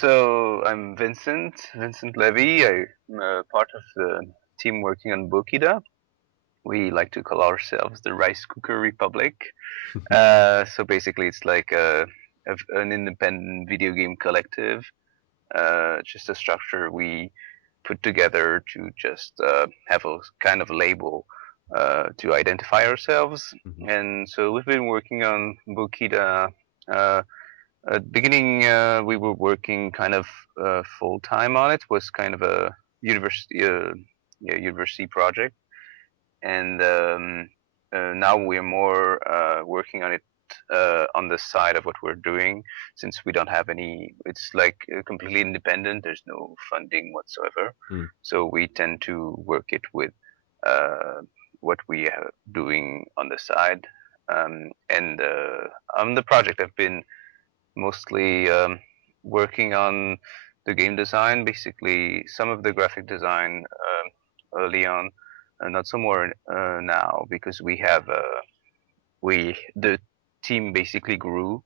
So I'm Vincent Levy. I'm part of the team working on Bokida. We like to call ourselves the Rice Cooker Republic. So basically, it's like an independent video game collective, just a structure we put together to just have a kind of label to identify ourselves. Mhm. And so we've been working on Bokida. Uh, at the beginning, we were working kind of full time on it. Was kind of a university, yeah, university project, and now we're more working on it on the side of what we're doing, since we don't have any. It's like completely independent. There's no funding whatsoever, Mm. so we tend to work it with uh, what we are doing on the side. And on the project, I've been mostly working on the game design, basically some of the graphic design early on, not so more now because we the team basically grew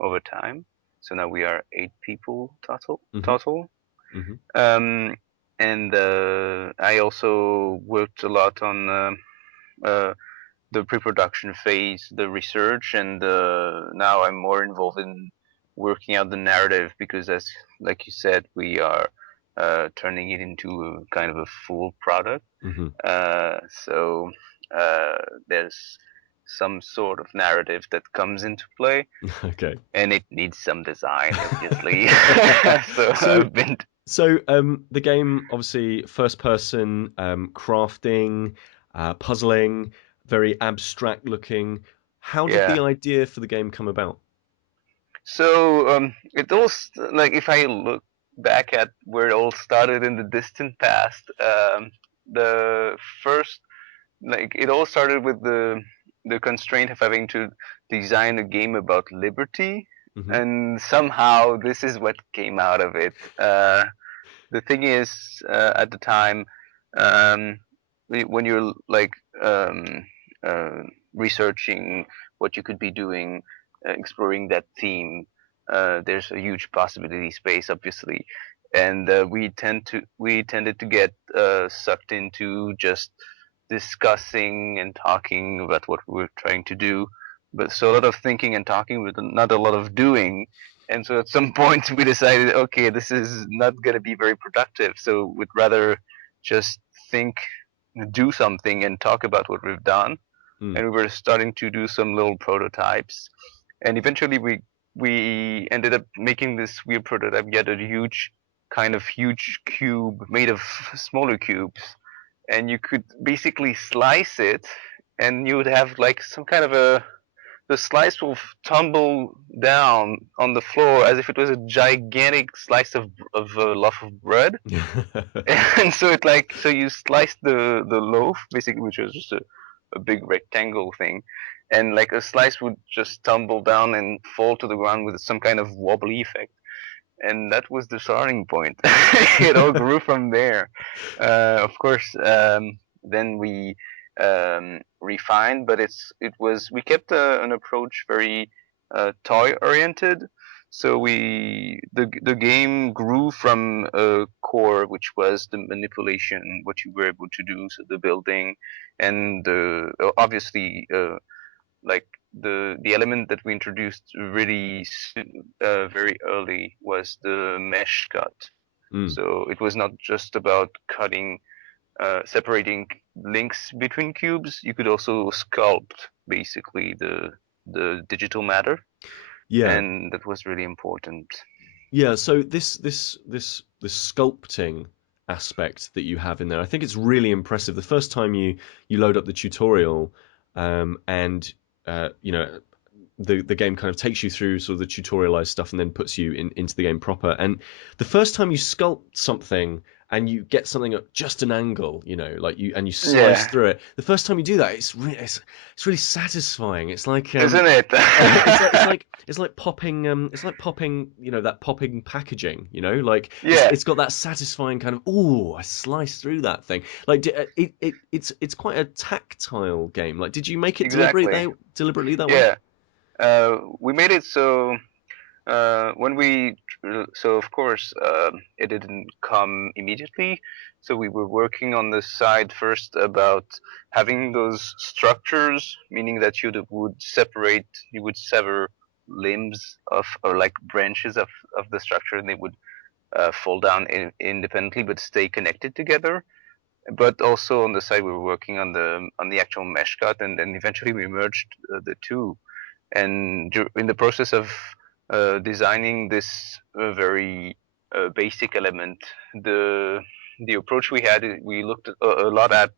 over time. So now we are 8 people total. Mhm. Total. Mhm. Um, and I also worked a lot on uh, the pre-production phase, the research, and now I'm more involved in working out the narrative because, as like you said, we are turning it into a kind of a full product. Mhm. So uh, there's some sort of narrative that comes into play, Okay. and it needs some design, obviously. So So, I've been. the game obviously first person, crafting, puzzling, very abstract looking. How did the Yeah. idea for the game come about? So it all like if I look back at where it all started in the distant past, the first like it all started with the constraint of having to design a game about liberty, Hmm. and somehow this is what came out of it. The thing is, at the time, um, when you're like um, uh, researching what you could be doing, exploring that theme, there's a huge possibility space, obviously, and we tended to get sucked into just discussing and talking about what we were trying to do. But so a lot of thinking and talking, but not a lot of doing. And so at some point we decided, okay, this is not going to be very productive. So we'd rather just think, do something, and talk about what we've done. Mm. And we were starting to do some little prototypes, and eventually we ended up making this weird prototype. We had a huge cube made of smaller cubes, and you could basically slice it, and you would have like some kind of a the slice will tumble down on the floor as if it was a gigantic slice of a loaf of bread. And so you slice the loaf basically, which was just a big rectangle thing, and like a slice would just tumble down and fall to the ground with some kind of wobbly effect, and that was the starting point. It all grew from there. Of course, then we refined, but we kept an approach very toy oriented. So the game grew from a core, which was the manipulation, what you were able to do, so the building, and obviously like the element that we introduced really very early was the mesh cut. Mm. So it was not just about cutting, separating links between cubes. You could also sculpt basically the digital matter, Yeah. and that was really important. Yeah, so this sculpting aspect that you have in there, I think it's really impressive. The first time you load up the tutorial, and the game kind of takes you through sort of the tutorialized stuff and then puts you into the game proper. And the first time you sculpt something and you get something at just an angle, like you slice Yeah, through it. The first time you do that, it's really satisfying. It's like isn't it? it's like popping, that popping packaging, like Yeah, it's got that satisfying kind of, I sliced through that thing. Like it's quite a tactile game. Like, did you make it exactly. deliberately that way? Yeah, we made it so. When we so of course it didn't come immediately. So we were working on the side first about having those structures, meaning that you would sever limbs of or like branches of the structure, and they would fall down independently but stay connected together. But also on the side we were working on the actual mesh cut, and then eventually we merged the two. And in the process of designing this very basic element, the the approach we had, we looked a lot at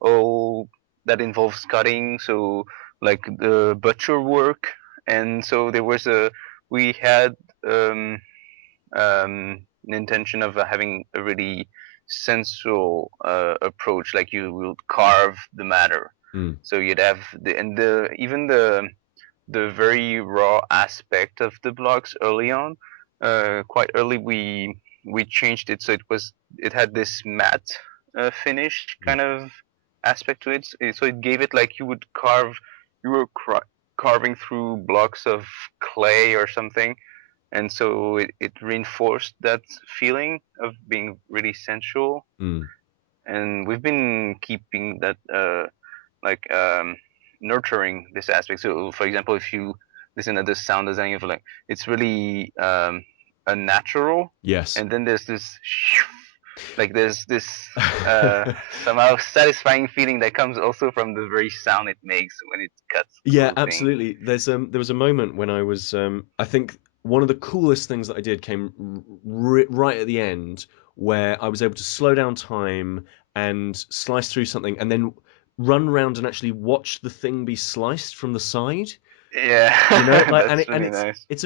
all that involves cutting, so like the butcher work. And so there was a we had an intention of having a really sensual approach, like you will carve the matter. Mm. So you'd have the even the very raw aspect of the blocks early on. Quite early, we changed it, so it had this matte finish Mm. kind of aspect to it. So it gave it like you were carving through blocks of clay or something, and so it reinforced that feeling of being really sensual. Mm. And we've been keeping that like nurturing this aspect. So, for example, if you listen to the sound design of like, it's really unnatural, Yes. and then there's this like there's this uh, somehow satisfying feeling that comes also from the very sound it makes when it cuts Yeah, through things. absolutely. There was a moment when I was I think one of the coolest things that I did came right at the end, where I was able to slow down time and slice through something and then run around and actually watch the thing be sliced from the side. You know, Yeah, like, that's and really nice. it's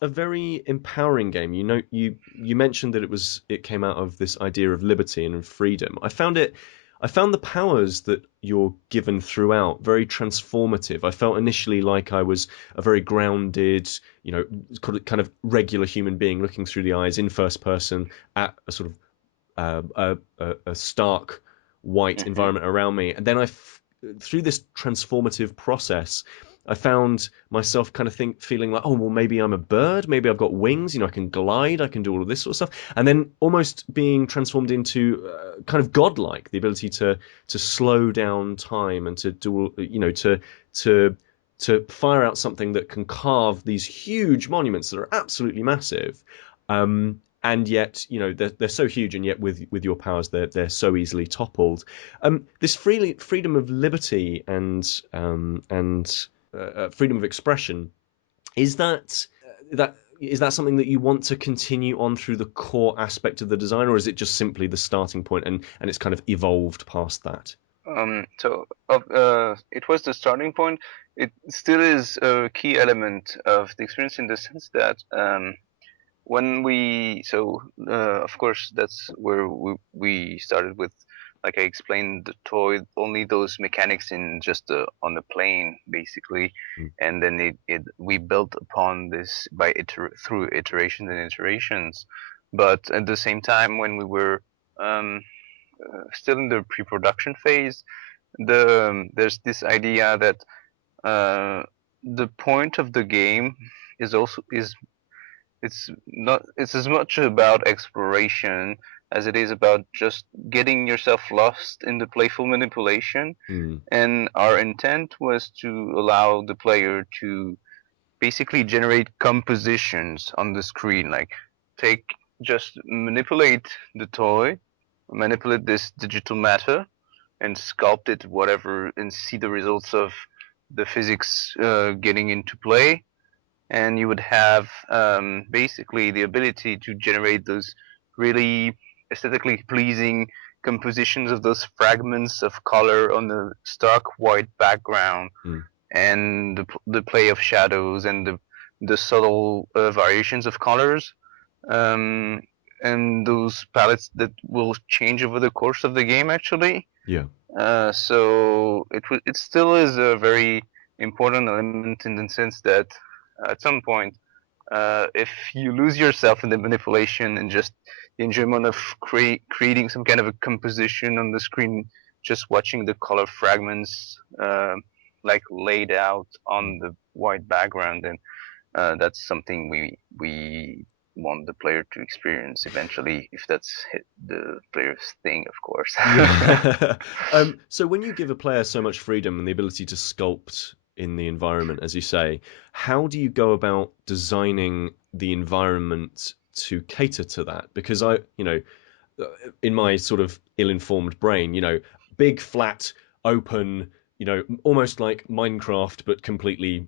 a very empowering game. You know, you mentioned that it came out of this idea of liberty and freedom. I found the powers that you're given throughout very transformative. I felt initially like I was a very grounded, you know, kind of regular human being looking through the eyes in first person at a sort of a stark white Hmm. environment around me. And then through this transformative process, I found myself kind of feeling like, oh, well, maybe I'm a bird, maybe I've got wings, you know, I can glide, I can do all of this sort of stuff, and then almost being transformed into kind of godlike, the ability to slow down time and to do, you know, to to fire out something that can carve these huge monuments that are absolutely massive. And yet, you know, they're so huge, and yet with your powers, they're so easily toppled. This freedom of liberty and freedom of expression, is that something that you want to continue on through the core aspect of the design, or is it just simply the starting point and it's kind of evolved past that? It was the starting point. It still is a key element of the experience in the sense that when we so of course that's where we started with, like I explained, the toy only those mechanics in just on the plane basically. Mm. And then we built upon this through iterations and iterations. But at the same time, when we were um, still in the pre-production phase, there's this idea that uh, the point of the game is it's as much about exploration as it is about just getting yourself lost in the playful manipulation. Mm. And our intent was to allow the player to basically generate compositions on the screen, like take just manipulate the toy, manipulate this digital matter, and sculpt it whatever, and see the results of the physics getting into play. And you would have basically the ability to generate those really aesthetically pleasing compositions of those fragments of color on the stark white background, Mm. and the play of shadows and the subtle variations of colors, um, and those palettes that will change over the course of the game actually. Yeah. So it still is a very important element in the sense that at some point, if you lose yourself in the manipulation and just the enjoyment of creating some kind of a composition on the screen, just watching the color fragments like laid out Mm. on the white background, then that's something we want the player to experience eventually, if that's the player's thing, of course. Yeah. So when you give a player so much freedom and the ability to sculpt in the environment, as you say, how do you go about designing the environment to cater to that? Because in my sort of ill-informed brain, big, flat, open, almost like Minecraft, but completely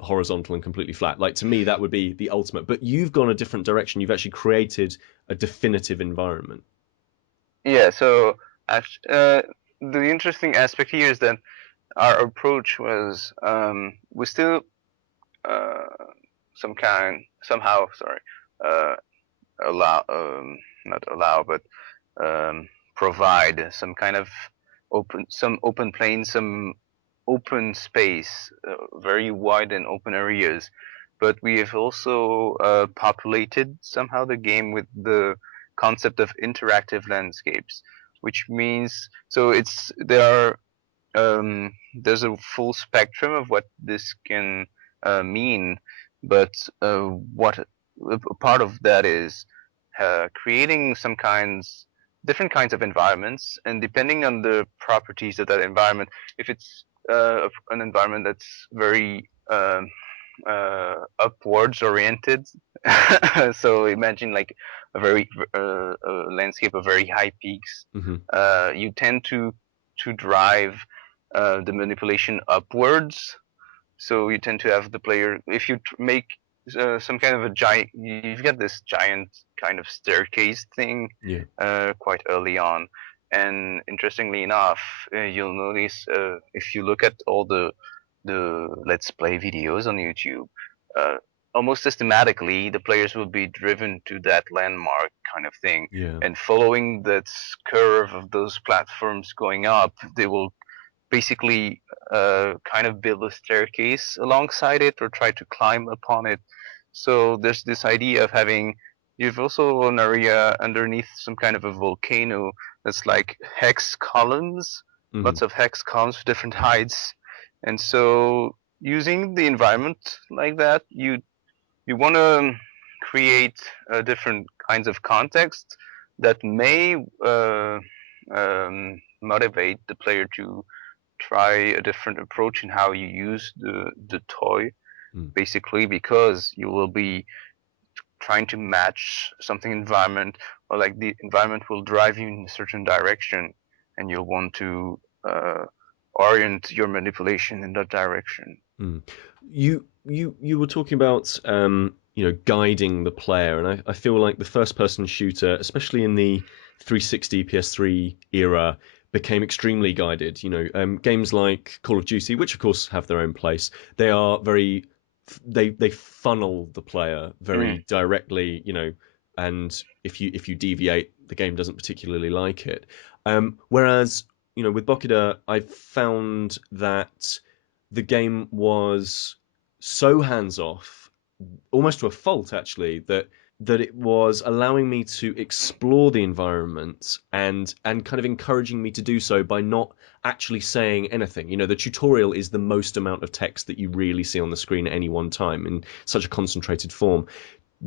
horizontal and completely flat. Like to me, that would be the ultimate. But you've gone a different direction. You've actually created a definitive environment. Yeah, so the interesting aspect here is that our approach was, we still uh, somehow, sorry, uh, allow, not allow, but provide some kind of open plain, some open space, very wide and open areas. But we have also populated somehow the game with the concept of interactive landscapes, which means, so there's a full spectrum of what this can mean, but what a part of that is creating different kinds of environments, and depending on the properties of that environment, if it's an environment that's very upwards oriented, so imagine like a landscape of very high peaks, Hmm. you tend to drive the manipulation upwards. So you tend to have the player, if you make some kind of a giant, you've got this giant kind of staircase thing Yeah. quite early on. And interestingly enough, you'll notice if you look at all the let's play videos on YouTube, uh, almost systematically the players will be driven to that landmark kind of thing, Yeah. and following that curve of those platforms going up, they will basically kind of build a staircase alongside it or try to climb upon it. So there's this idea of having, you've also an area underneath some kind of a volcano that's like hex columns, Hmm. lots of hex columns for different heights. And so using the environment like that, you want to create different kinds of context that may motivate the player to try a different approach in how you use the toy, Mm. basically because you will be trying to match something environment, or like the environment will drive you in a certain direction, and you'll want to orient your manipulation in that direction. Mm. You were talking about guiding the player, and I feel like the first person shooter, especially in the 360 PS3 era, became extremely guided. Games like Call of Duty, which of course have their own place, they are very they funnel the player Mm. very directly. And if you deviate, the game doesn't particularly like it. Whereas with Bokida, I found that the game was so hands off, almost to a fault actually, that it was allowing me to explore the environment and kind of encouraging me to do so by not actually saying anything. The tutorial is the most amount of text that you really see on the screen at any one time in such a concentrated form.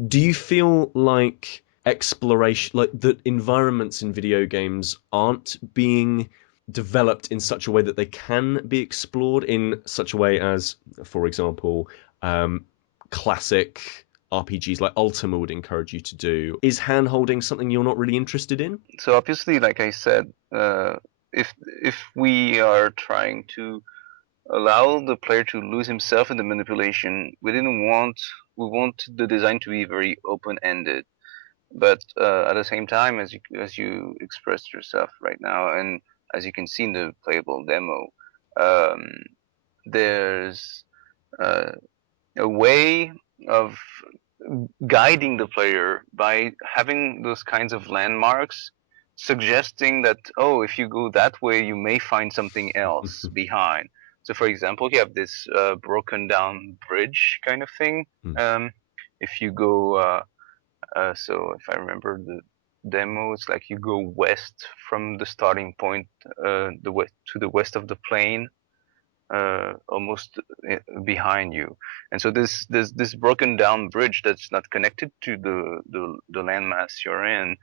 Do you feel like exploration, like that environments in video games aren't being developed in such a way that they can be explored in such a way as, for example, classic RPGs like Ultima would encourage you to do? Is hand holding something you're not really interested in? So obviously, like I said, if if we are trying to allow the player to lose himself in the manipulation, we want the design to be very open ended. But at the same time, as you expressed yourself right now, and as you can see in the playable demo, um, there's uh, a way of guiding the player by having those kinds of landmarks, suggesting that, oh, if you go that way, you may find something else behind. So, for example, you have this broken down bridge kind of thing. Mm. Um, if you go, so if I remember the demo, it's like you go west from the starting point, the west to the west of the plane, almost behind you. And so this broken down bridge that's not connected to the landmass you're in,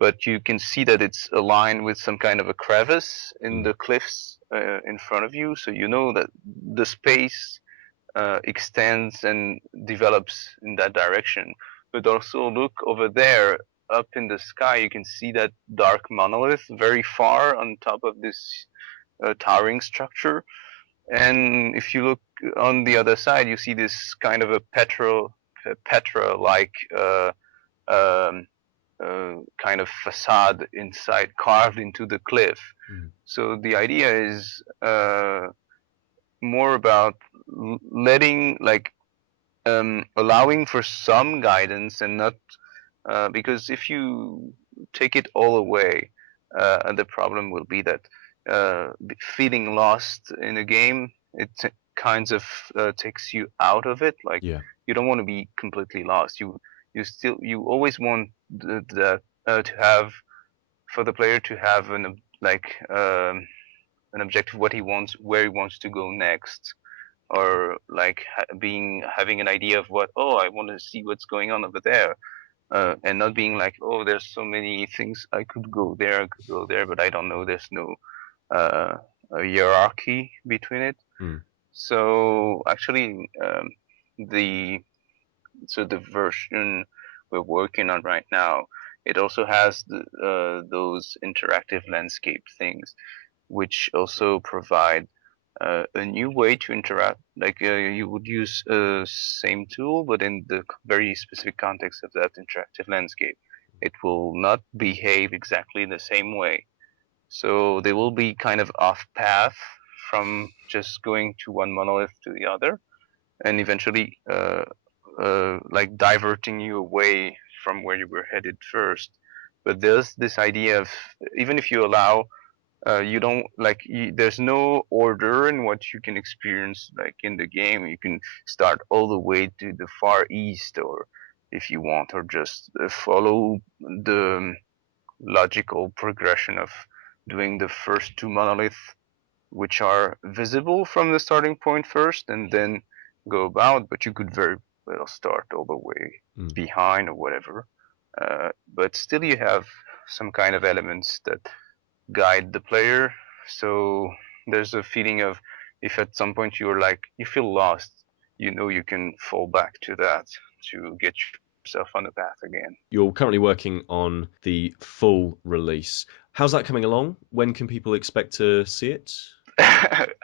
but you can see that it's aligned with some kind of a crevice in Mm. the cliffs in front of you. So you know that the space extends and develops in that direction. But also look over there, up in the sky, you can see that dark monolith very far on top of this towering structure. And if you look on the other side, you see this kind of a Petra-like um, kind of facade inside, carved into the cliff. Mm. So the idea is more about letting, like, allowing for some guidance and not because if you take it all away, the problem will be that feeling lost in a game, it kinds of takes you out of it. Like Yeah. you don't want to be completely lost. You always want the to have for the player to have like an objective, what he wants, where he wants to go next, or like having an idea of what, oh, I want to see what's going on over there, and not being like, oh, there's so many things, I could go there, I could go there, but I don't know. There's no uh, a hierarchy between it. Mm. So actually, the the version we're working on right now, it also has those interactive landscape things, which also provide a new way to interact. Like you would use a same tool, but in the very specific context of that interactive landscape, it will not behave exactly the same way. So they will be kind of off path from just going to one monolith to the other, and eventually like diverting you away from where you were headed first. But there's this idea of, even if you allow, you don't like there's no order in what you can experience like in the game. You can start all the way to the far east, or if you want, or just follow the logical progression of doing the first two monoliths, which are visible from the starting point first, and then go about. But you could very well start all the way Mm. behind or whatever. But still, you have some kind of elements that guide the player. So there's a feeling of, if at some point you're like, you feel lost, you know you can fall back to that to get yourself on the path again. You're currently working on the full release. How's that coming along? When can people expect to see it?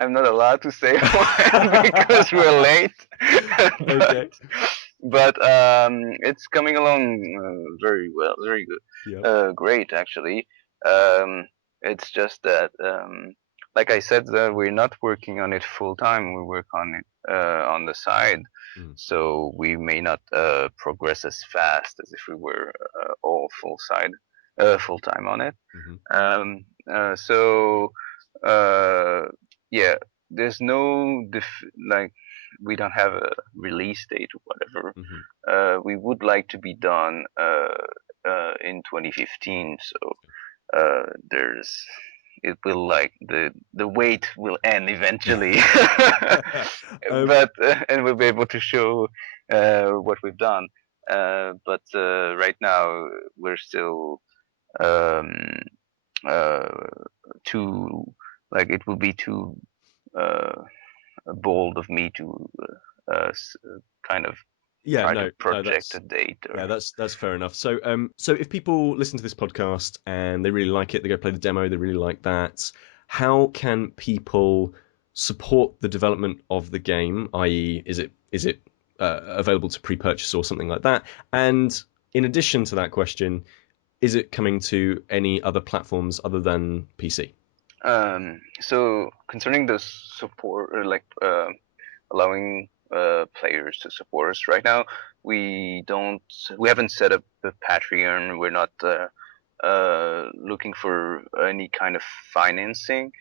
I'm not allowed to say when because we're late, but Okay. it's coming along very well, very good, Yep. great actually. Um, it's just that, like I said, we're not working on it full time. We work on it on the side, Mm. so we may not progress as fast as if we were all full time on it. Mm-hmm. So uh, yeah, there's no like, we don't have a release date or whatever. Mm-hmm. We would like to be done in 2015. So there's it will, like, the wait will end eventually, um, but and we'll be able to show what we've done. But right now we're still um, uh, too, like, it would be too uh, bold of me to kind of yeah, try to no, project a date yeah, or. that's fair enough. So if people listen to this podcast and they really like it, they go play the demo, they really like that. How can people support the development of the game? I.e., is it available to pre-purchase or something like that? And in addition to that question, is it coming to any other platforms other than PC? So concerning the support, or like allowing players to support us right now, we don't, we haven't set up a Patreon. We're not looking for any kind of financing.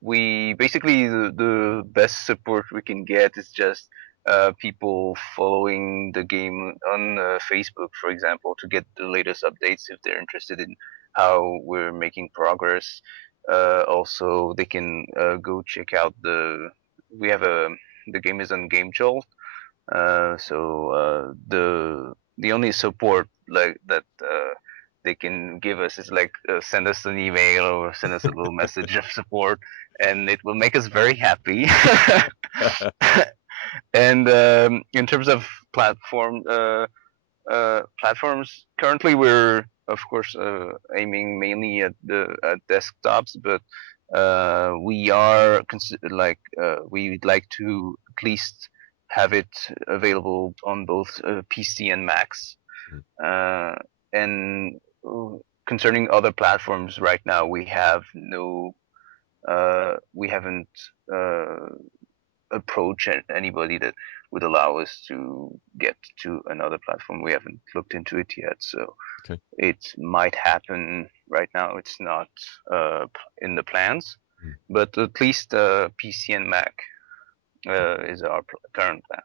We basically, the best support we can get is just people following the game on Facebook, for example, to get the latest updates if they're interested in how we're making progress. Also, they can go check out we have the game is on Game Jolt. The only support like that they can give us is like send us an email or send us a little message of support, and it will make us very happy. And in terms of platforms, currently we're of course aiming mainly at the at desktops, but we are we'd like to at least have it available on both PC and Macs. Uh, and concerning other platforms, right now we have no, we haven't uh, approached anybody that would allow us to get to another platform. We haven't looked into it yet, so Okay. it might happen. Right now, it's not in the plans, Mm. but at least PC and Mac is our current plan.